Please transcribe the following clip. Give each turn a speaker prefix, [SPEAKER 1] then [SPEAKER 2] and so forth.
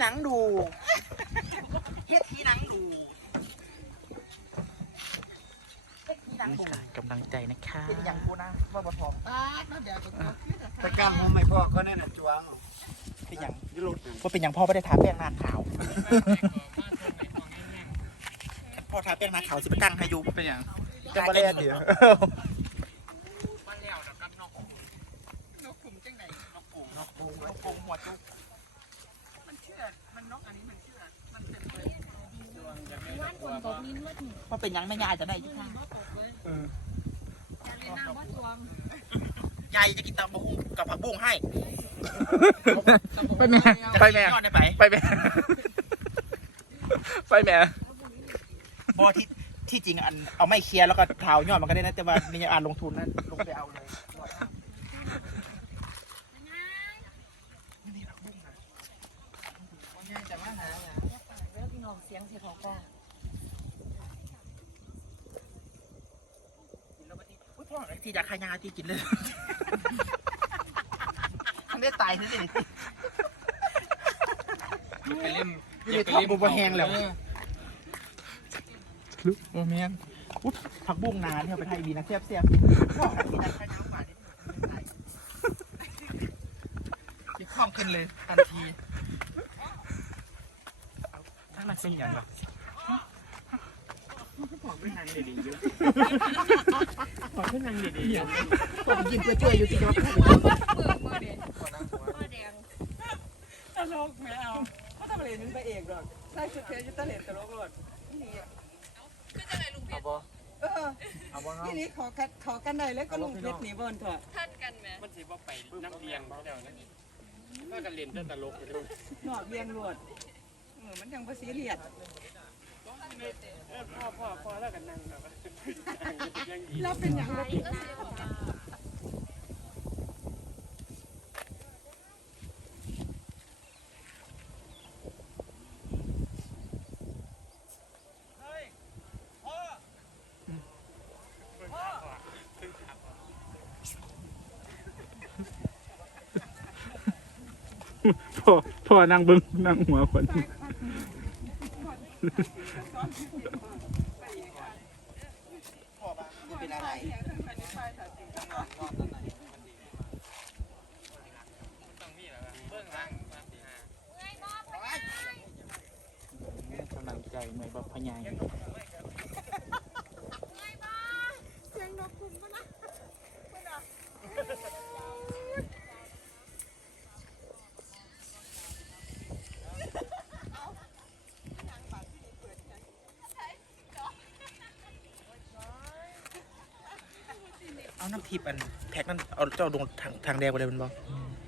[SPEAKER 1] หนังดูเฮ็ดทีหนังดูเฮ็ดทีหนังดู
[SPEAKER 2] กำลังใจนะคะ
[SPEAKER 1] เป็นอย่างกูนะว่าบ่พอเดี๋ยว
[SPEAKER 3] ตะกร้าผมไม่พอก็แน่นจวง
[SPEAKER 1] เป็นอย่าง
[SPEAKER 3] ยุโรป
[SPEAKER 1] ว่าเป็นอย่างพ่อไม่ได้ทาแป้งหน้าขาวพ่อทาแป้งหน้าขาวสิไปตั้งให้อยู่เป็นอย่างจะมาเล่นเดี๋ยวนกขุมจังไหนนกขุมหัวจุกมันเชื่อมันนกอันนี้มันเชื่อมันเป็น
[SPEAKER 4] ว่านฝนตกนิ้นว่าถึง
[SPEAKER 1] ว่าเป็นยังไม่ยายจะได้ที่ท่า
[SPEAKER 4] จะเล่นน้ำว่าตวง
[SPEAKER 1] ยายจะกินตำบักหุ่งกับผักบุ้งให้
[SPEAKER 2] ไปแม่ไปแม่
[SPEAKER 1] ยอดได้ไป
[SPEAKER 2] ไปแม่ไปแม่
[SPEAKER 1] บอที่จริงอันเอาไม่เคลียร์แล้วก็เท้ายอดมันก็ได้นะแต่ว่ามีอันลงทุนนั้นลงไปเอาเลย
[SPEAKER 4] เรื่องพี่น้องเสียงเสียของกอง
[SPEAKER 1] พ่อที่อยากขายยาที่กินเลยมันได้ตายที่นี่ไปเล่มอยู่ในท้องบุบแห้งแล้วโอ้แม่นผักบุ้งนานเนี่ยไปไทยวีนะเสียบพ่อที่นั่นขายยาหวานยิ่งคล่องขึ้นเลยทันทีทั้งนั้นเป็นอย่างไรขอขึ้นนางดีๆเยอะขอขึ้นนางดีๆเยอะผมยินเพื่อช่วยอยู่ที่จะมาพูด
[SPEAKER 4] มือเด็ดมือแดง
[SPEAKER 5] ตลกไม่เอาเขาทำอะไรนึงไปเอกหรอกใช่ชุดเทยุตะเลตลกหรอกนี่คือจะไหนลุงเพชรที่นี้ขอกันได้แล้วก็ลุงเพชรหนีบอลเถอะ
[SPEAKER 4] ท่านกันไหม
[SPEAKER 6] มันสิว่าไปน้ำเลี้ยงเขาแล้วนะถ้ากันเล่นเรื่องตลกเลย
[SPEAKER 5] หนอดเบียงรวดมันยังภาษีเลียด
[SPEAKER 6] พ่อแล้วกันนั่งแบบยังดี
[SPEAKER 5] แล้วเป็นอย่างไร
[SPEAKER 2] พ่อนั่งบึ้งนั่งหัวคน
[SPEAKER 1] พ่อบ้าเป็นอะไรกำลังใจในบัพพยายเอาน้ำทิพย์อันแพ็กนั่นเอาเจ้าดวงทางแดงไปเลยมันบอก